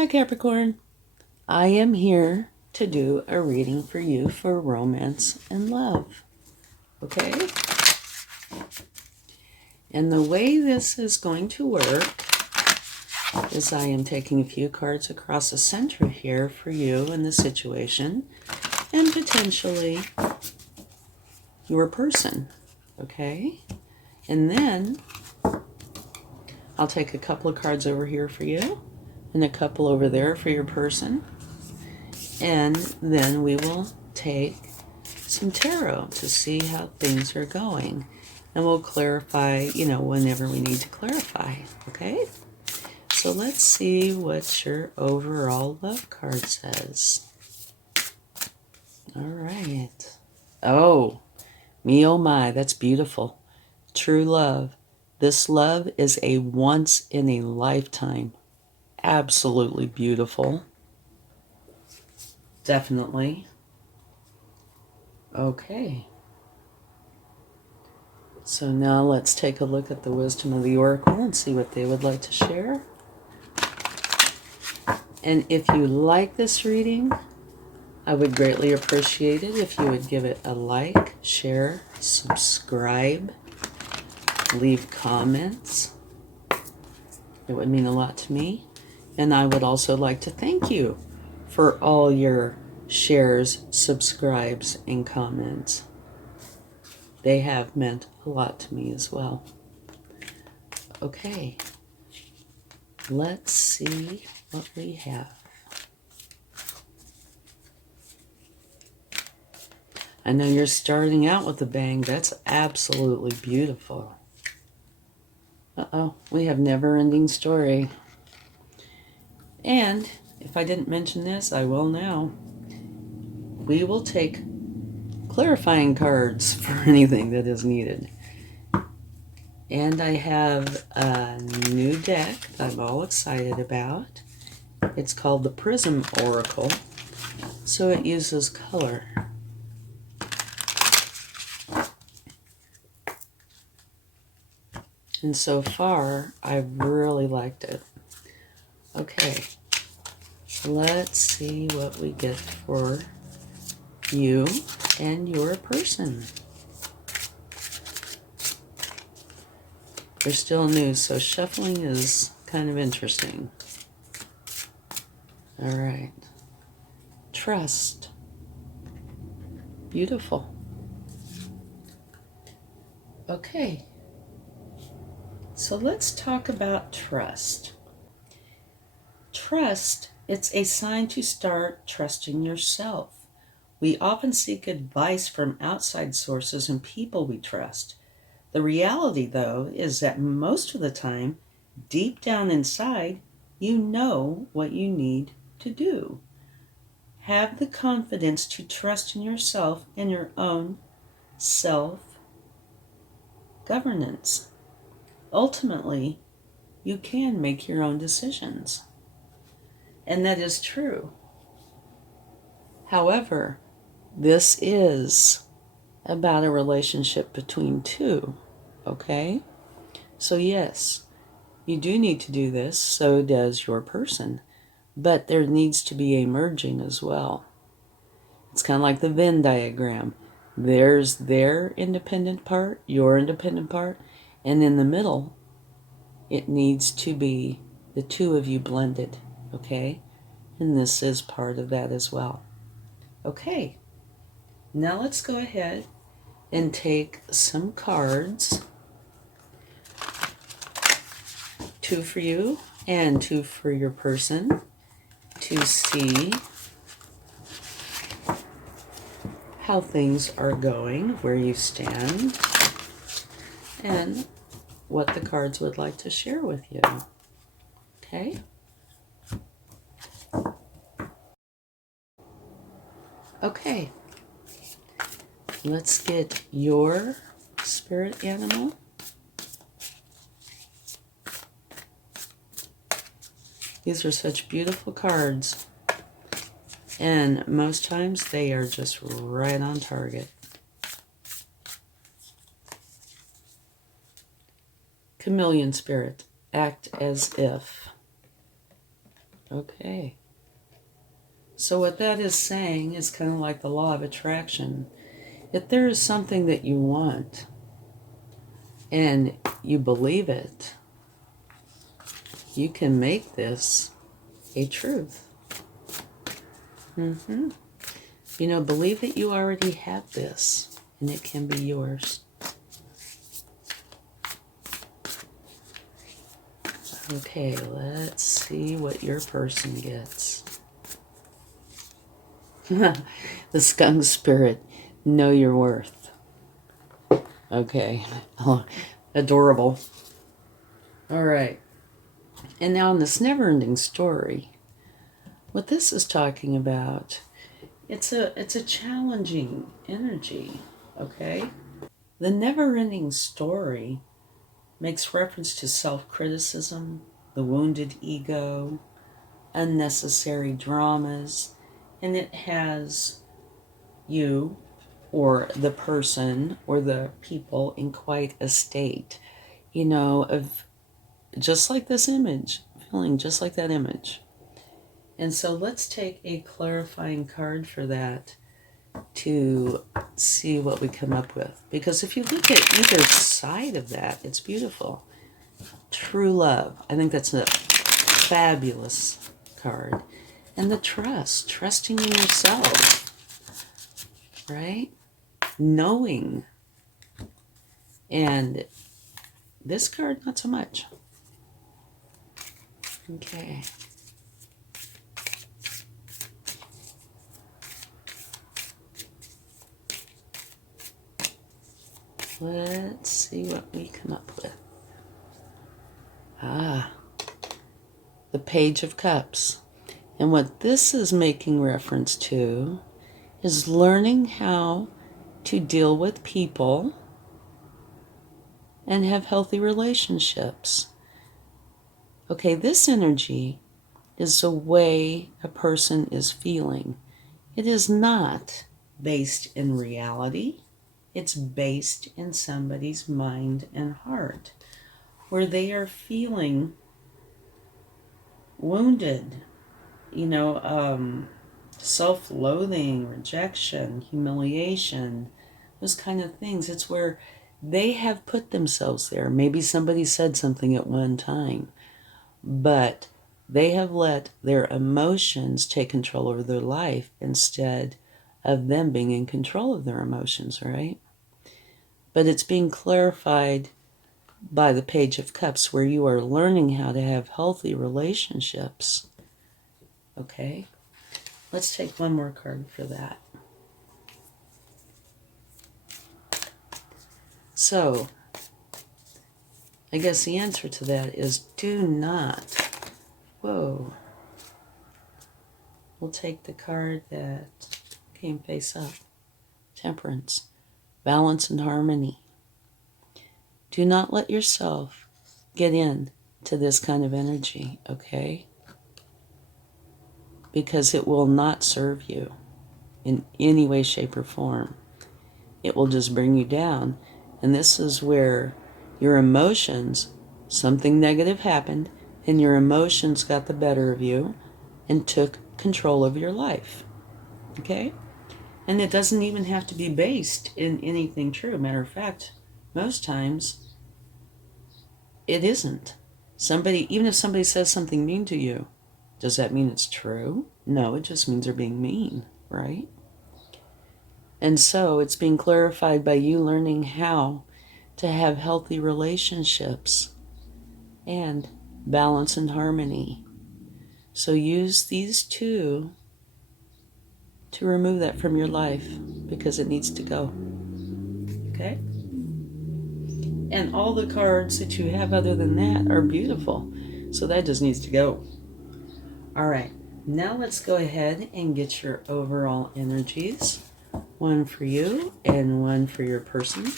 Hi Capricorn, I am here to do a reading for you for romance and love, okay? And the way this is going to work is I am taking a few cards across the center here for you in the situation and potentially your person, okay? And then I'll take a couple of cards over here for you and a couple over there for your person. And then we will take some tarot to see how things are going. And we'll clarify, whenever we need to clarify, okay? So let's see what your overall love card says. All right. Oh, me oh my, that's beautiful. True love. This love is a once in a lifetime. Absolutely beautiful. Definitely. Okay. So now let's take a look at the wisdom of the oracle and see what they would like to share. And if you like this reading, I would greatly appreciate it if you would give it a like, share, subscribe, leave comments. It would mean a lot to me. And I would also like to thank you for all your shares, subscribes, and comments. They have meant a lot to me as well. Okay, let's see what we have. I know you're starting out with a bang. That's absolutely beautiful. Uh-oh, we have never-ending story. And if I didn't mention this, I will now. We will take clarifying cards for anything that is needed. And I have a new deck that I'm all excited about. It's called the Prism Oracle. So it uses color. And so far, I've really liked it. Okay, let's see what we get for you and your person. They're still new, so shuffling is kind of interesting. All right. Trust. Beautiful. Okay. So let's talk about trust. Trust, it's a sign to start trusting yourself. We often seek advice from outside sources and people we trust. The reality, though, is that most of the time, deep down inside, you know what you need to do. Have the confidence to trust in yourself and your own self-governance. Ultimately, you can make your own decisions. And that is true. However, this is about a relationship between two, okay? So yes, you do need to do this, so does your person. But there needs to be a merging as well. It's kind of like the Venn diagram. There's their independent part, your independent part, and in the middle, it needs to be the two of you blended, okay? And this is part of that as well. Okay, now let's go ahead and take some cards. 2 for you and 2 for your person to see how things are going, where you stand, and what the cards would like to share with you. Okay? Okay. Let's get your spirit animal. These are such beautiful cards. And most times they are just right on target. Chameleon spirit, act as if. Okay. So what that is saying is kind of like the law of attraction. If there is something that you want and you believe it, you can make this a truth. You know, believe that you already have this and it can be yours. Okay, let's see what your person gets. The skunk spirit, know your worth. Okay, oh, adorable. All right, and now in this never-ending story, what this is talking about, it's a challenging energy. Okay, the never-ending story makes reference to self-criticism, the wounded ego, unnecessary dramas, and it has you or the person or the people in quite a state, you know, of just like this image, feeling just like that image. And so let's take a clarifying card for that to see what we come up with. Because if you look at either side of that, it's beautiful. True love. I think that's a fabulous card. And the trust, trusting in yourself, right? Knowing. And this card, not so much. Okay. Let's see what we come up with. The Page of Cups. And what this is making reference to is learning how to deal with people and have healthy relationships. Okay, this energy is the way a person is feeling. It is not based in reality. It's based in somebody's mind and heart, where they are feeling wounded, you know, self-loathing, rejection, humiliation, those kind of things. It's where they have put themselves there. Maybe somebody said something at one time, but they have let their emotions take control over their life instead of them being in control of their emotions, right? But it's being clarified by the Page of Cups, where you are learning how to have healthy relationships. Okay, let's take one more card for that. So, I guess the answer to that is do not. Whoa. We'll take the card that came face up. Temperance, balance and harmony. Do not let yourself get in to this kind of energy, okay? Because it will not serve you in any way, shape, or form. It will just bring you down. And this is where your emotions, something negative happened, and your emotions got the better of you and took control of your life. Okay? And it doesn't even have to be based in anything true. Matter of fact, most times it isn't. Even if somebody says something mean to you, does that mean it's true? No, it just means they're being mean, right? And so it's being clarified by you learning how to have healthy relationships and balance and harmony. So use these two to remove that from your life because it needs to go. Okay? And all the cards that you have other than that are beautiful. So that just needs to go. All right. Now let's go ahead and get your overall energies. One for you and one for your person.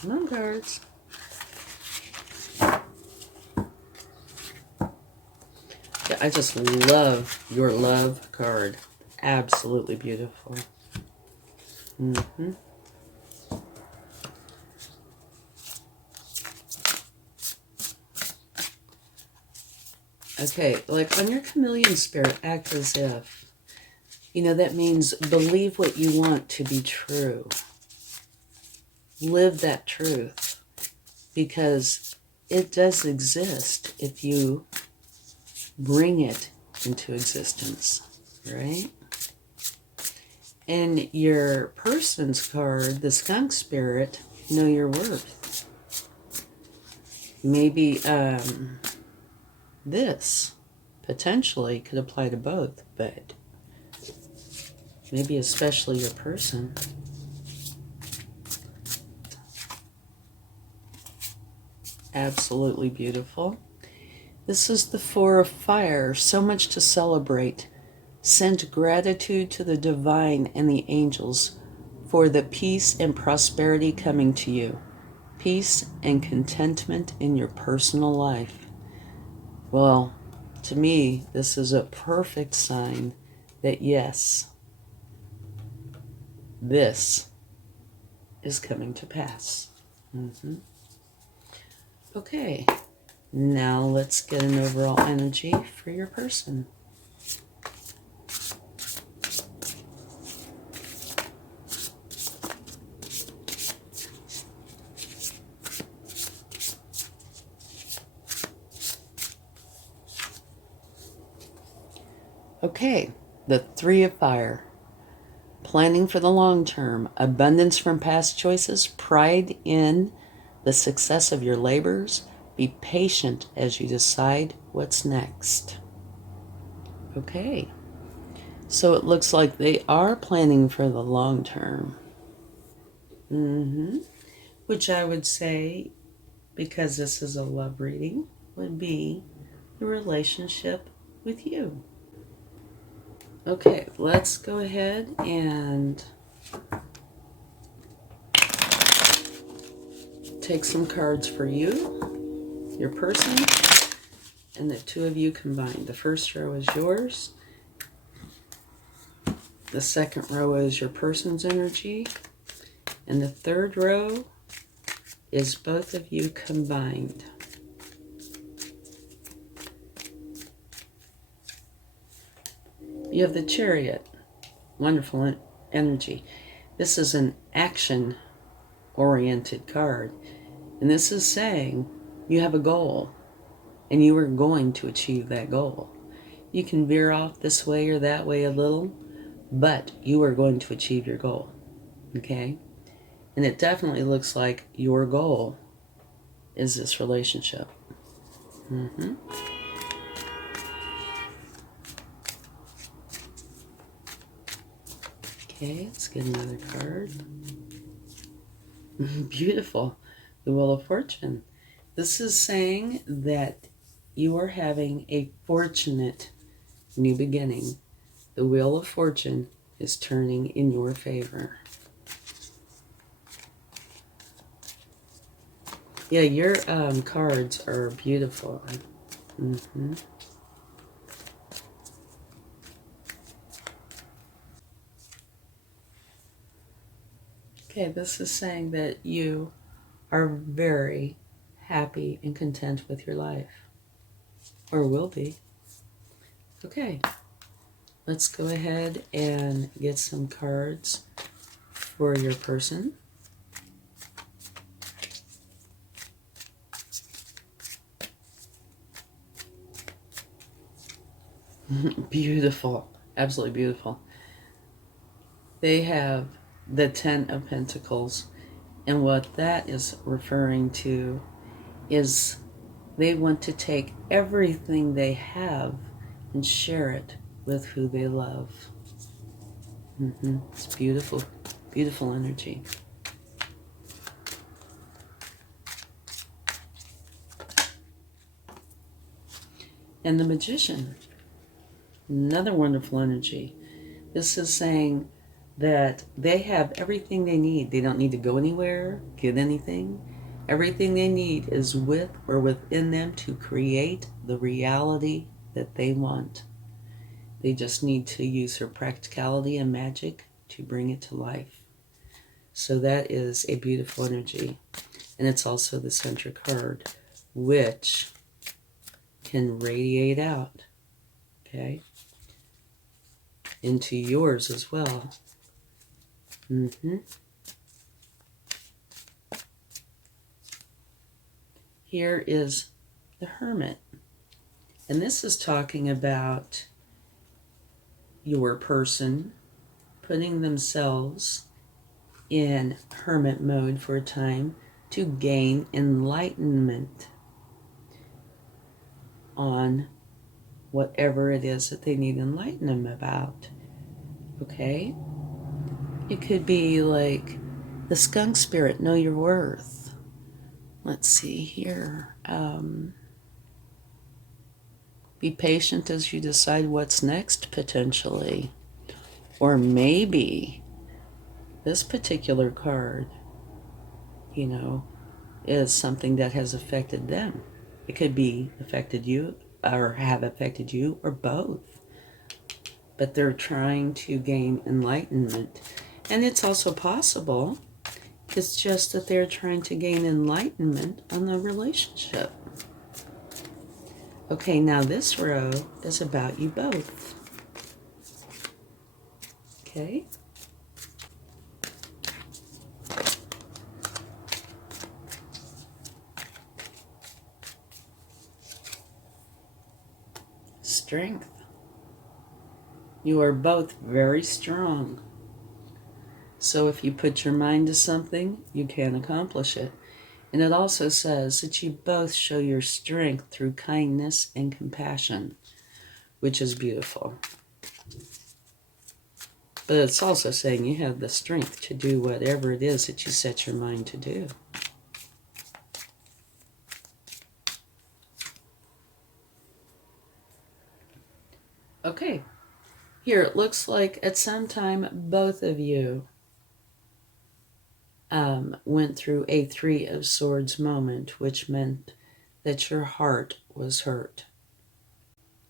Come on, cards. Yeah, I just love your love card. Absolutely beautiful. Okay, like on your chameleon spirit, act as if. You know, that means believe what you want to be true. Live that truth. Because it does exist if you bring it into existence, right? And your person's card, the skunk spirit, know your worth. Maybe this potentially could apply to both, but maybe especially your person. Absolutely beautiful. This is the Four of Fire. So much to celebrate. Send gratitude to the divine and the angels for the peace and prosperity coming to you. Peace and contentment in your personal life. Well, to me, this is a perfect sign that yes, this is coming to pass. Okay, now let's get an overall energy for your person. Okay, the Three of Fire. Planning for the long term, abundance from past choices, pride in the success of your labors. Be patient as you decide what's next. Okay, so it looks like they are planning for the long term. Which I would say, because this is a love reading, would be the relationship with you. Okay, let's go ahead and take some cards for you, your person, and the two of you combined. The first row is yours. The second row is your person's energy. And the third row is both of you combined. You have the Chariot. Wonderful energy. This is an action-oriented card. And this is saying you have a goal and you are going to achieve that goal. You can veer off this way or that way a little, but you are going to achieve your goal. Okay? And it definitely looks like your goal is this relationship. Okay, let's get another card. Beautiful. The Wheel of Fortune. This is saying that you are having a fortunate new beginning. The Wheel of Fortune is turning in your favor. Yeah, your cards are beautiful. Okay, this is saying that you are very happy and content with your life. Or will be. Okay, let's go ahead and get some cards for your person. Beautiful. Absolutely beautiful. They have the Ten of Pentacles. And what that is referring to is they want to take everything they have and share it with who they love. It's beautiful, beautiful energy. And the Magician, another wonderful energy. This is saying that they have everything they need. They don't need to go anywhere, get anything. Everything they need is with or within them to create the reality that they want. They just need to use their practicality and magic to bring it to life. So that is a beautiful energy. And it's also the center card, which can radiate out, okay, into yours as well. Here is the Hermit. And this is talking about your person putting themselves in hermit mode for a time to gain enlightenment on whatever it is that they need enlightenment about. Okay? It could be like the skunk spirit, know your worth. Let's see here. Be patient as you decide what's next, potentially. Or maybe this particular card, is something that has affected them. It could be affected you, or have affected you, or both. But they're trying to gain enlightenment. And it's also possible, it's just that they're trying to gain enlightenment on the relationship. Okay, now this row is about you both. Okay? Strength. You are both very strong. So if you put your mind to something, you can accomplish it. And it also says that you both show your strength through kindness and compassion, which is beautiful. But it's also saying you have the strength to do whatever it is that you set your mind to do. Okay, here it looks like at some time both of you went through a Three of Swords moment, which meant that your heart was hurt.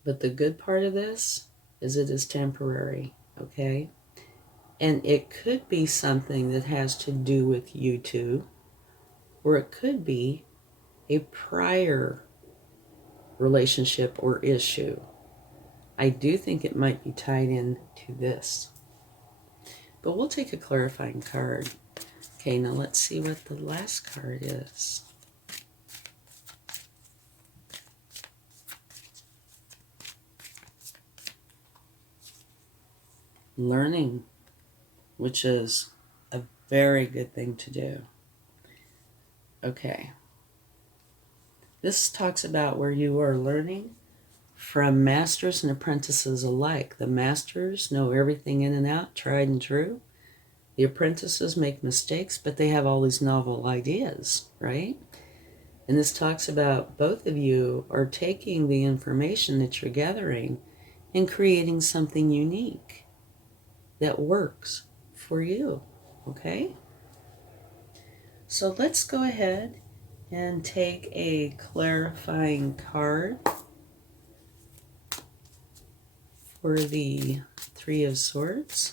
But the good part of this is it is temporary, okay? And it could be something that has to do with you two, or it could be a prior relationship or issue. I do think it might be tied in to this. But we'll take a clarifying card. Okay, now let's see what the last card is. Learning, which is a very good thing to do. Okay. This talks about where you are learning from masters and apprentices alike. The masters know everything in and out, tried and true. The apprentices make mistakes, but they have all these novel ideas, right? And this talks about both of you are taking the information that you're gathering and creating something unique that works for you, okay? So let's go ahead and take a clarifying card for the Three of Swords.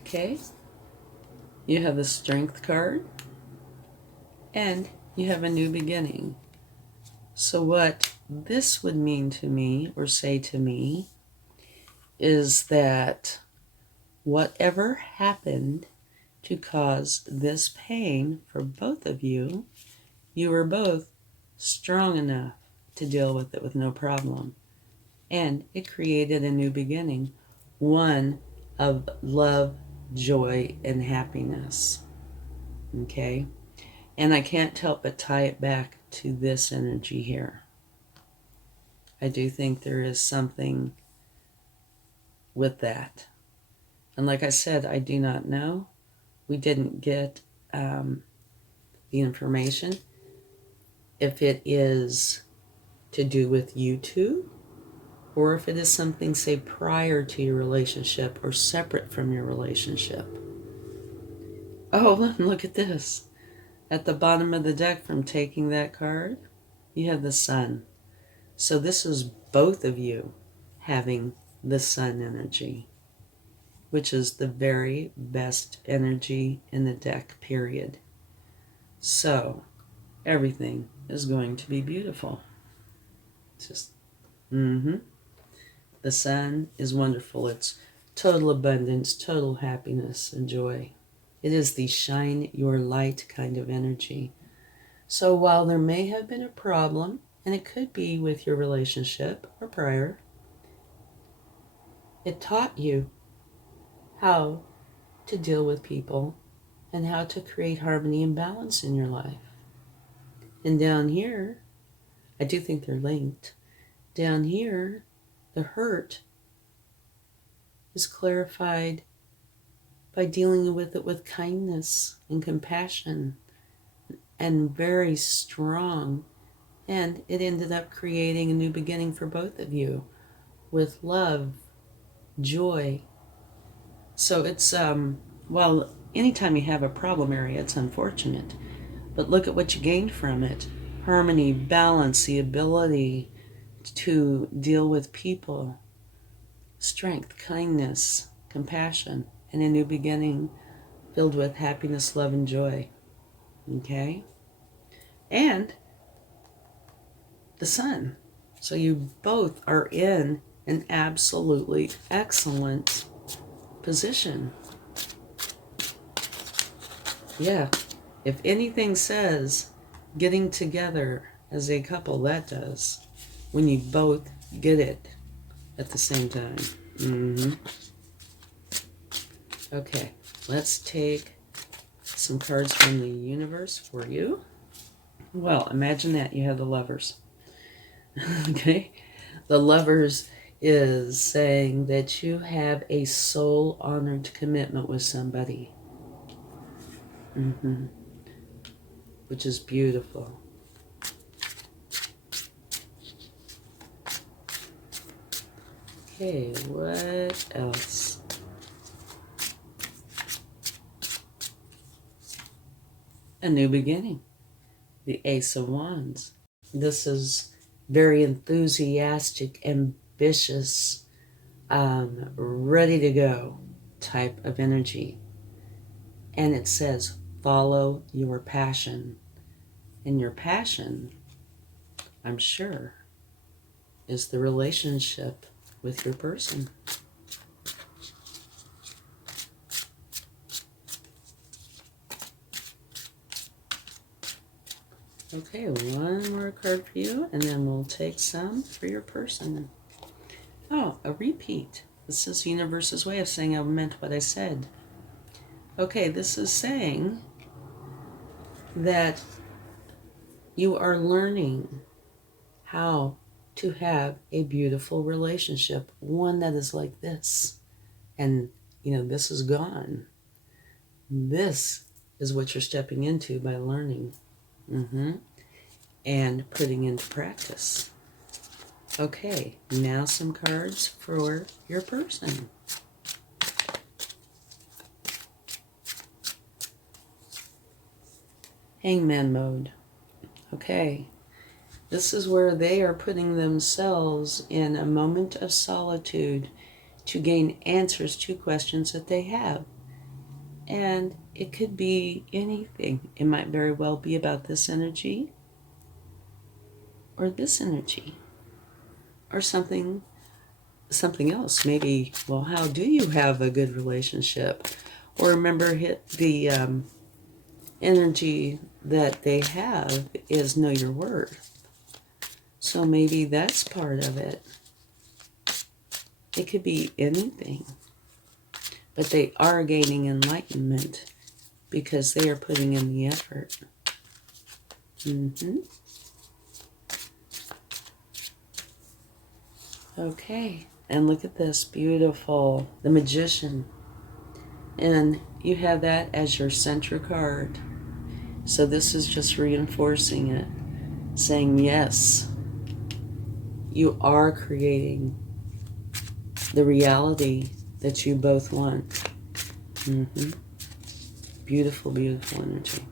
Okay, you have the Strength card, and you have a new beginning. So what this would mean to me, or say to me, is that whatever happened to cause this pain for both of you, you were both strong enough to deal with it with no problem. And it created a new beginning, one of love, joy, and happiness. Okay? And I can't help but tie it back to this energy here. I do think there is something with that. And like I said, I do not know. We didn't get the information. If it is to do with you two, or if it is something, say, prior to your relationship or separate from your relationship. Oh, look at this. At the bottom of the deck from taking that card, you have the Sun. So this is both of you having the Sun energy. which is the very best energy in the deck, period. So everything is going to be beautiful. Just, The sun is wonderful. It's total abundance, total happiness and joy. It is the shine your light kind of energy. So while there may have been a problem, and it could be with your relationship or prior, it taught you how to deal with people and how to create harmony and balance in your life. And down here, I do think they're linked. Down here, the hurt is clarified by dealing with it with kindness and compassion and very strong. And it ended up creating a new beginning for both of you with love, joy. So it's, well, anytime you have a problem area, it's unfortunate. But look at what you gained from it. Harmony, balance, the ability to deal with people, strength, kindness, compassion, and a new beginning filled with happiness, love, and joy. Okay? And the sun. So you both are in an absolutely excellent position. Yeah. If anything says getting together as a couple, that does. When you both get it at the same time. Okay, let's take some cards from the universe for you. Well, imagine that you have the Lovers. Okay, the Lovers is saying that you have a soul-honored commitment with somebody. Which is beautiful. Okay, what else? A new beginning. The Ace of Wands. This is very enthusiastic, ambitious, ready to go type of energy. And it says, follow your passion. And your passion, I'm sure, is the relationship with your person. Okay, one more card for you, and then we'll take some for your person. Oh, a repeat. This is the universe's way of saying I meant what I said. Okay, this is saying that you are learning how to have a beautiful relationship, one that is like this. And, this is gone. This is what you're stepping into by learning. And putting into practice. Okay, now some cards for your person. Hangman mode. Okay, this is where they are putting themselves in a moment of solitude to gain answers to questions that they have. And it could be anything. It might very well be about this energy or this energy or something else. Maybe, well, how do you have a good relationship? Or remember, the energy that they have is know your worth. So maybe that's part of it. It could be anything. But they are gaining enlightenment because they are putting in the effort. Okay, and look at this, beautiful, the Magician. And you have that as your center card. So this is just reinforcing it, saying yes, you are creating the reality that you both want. Beautiful, beautiful energy.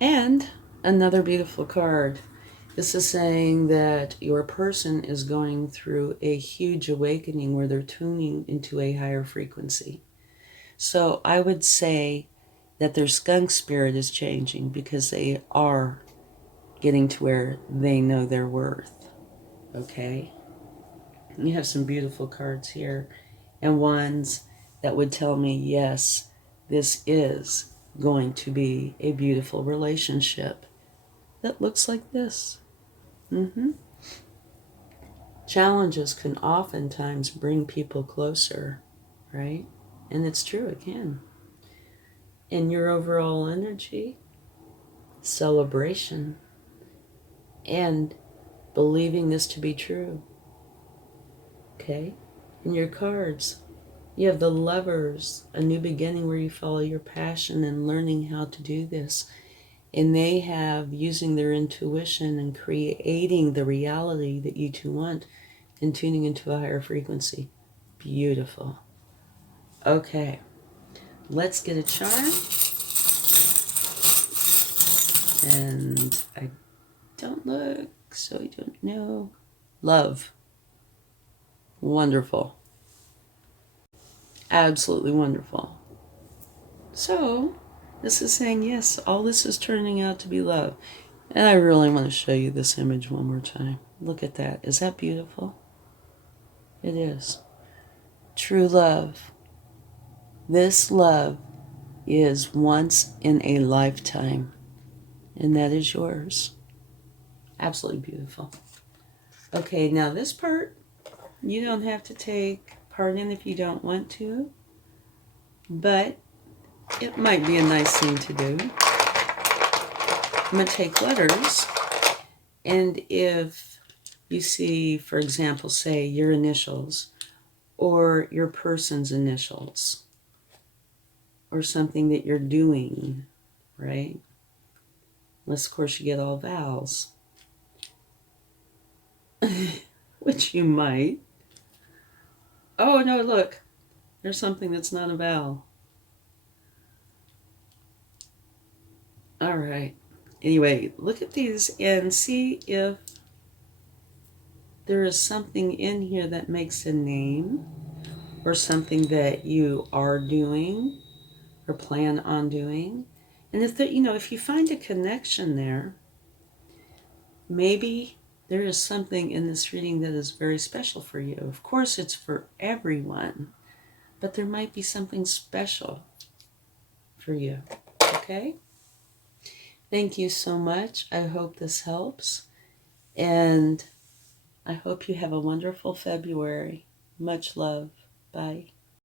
And another beautiful card This is saying that your person is going through a huge awakening where they're tuning into a higher frequency. So I would say that their skunk spirit is changing because they are getting to where they know their worth. Okay? You have some beautiful cards here, and ones that would tell me, yes, this is going to be a beautiful relationship that looks like this. Challenges can oftentimes bring people closer, right? And it's true, it can. In your overall energy, celebration, and believing this to be true. Okay? In your cards, you have the Lovers, a new beginning where you follow your passion and learning how to do this. And they have using their intuition and creating the reality that you two want and tuning into a higher frequency. Beautiful. Okay, let's get a charm. And I don't look, so I don't know. Love. Wonderful. Absolutely wonderful. So, this is saying, yes, all this is turning out to be love. And I really want to show you this image one more time. Look at that. Is that beautiful? It is. True love. This love is once in a lifetime. And that is yours. Absolutely beautiful. Okay, now this part, you don't have to take part in if you don't want to. But it might be a nice thing to do. I'm going to take letters, and if you see, for example, say your initials or your person's initials or something that you're doing, right? Unless, of course, you get all vowels, which you might. Oh, no, look, there's something that's not a vowel. All right. Anyway, look at these and see if there is something in here that makes a name or something that you are doing or plan on doing. And if if you find a connection there, maybe there is something in this reading that is very special for you. Of course, it's for everyone, but there might be something special for you. Okay? Thank you so much. I hope this helps. And I hope you have a wonderful February. Much love. Bye.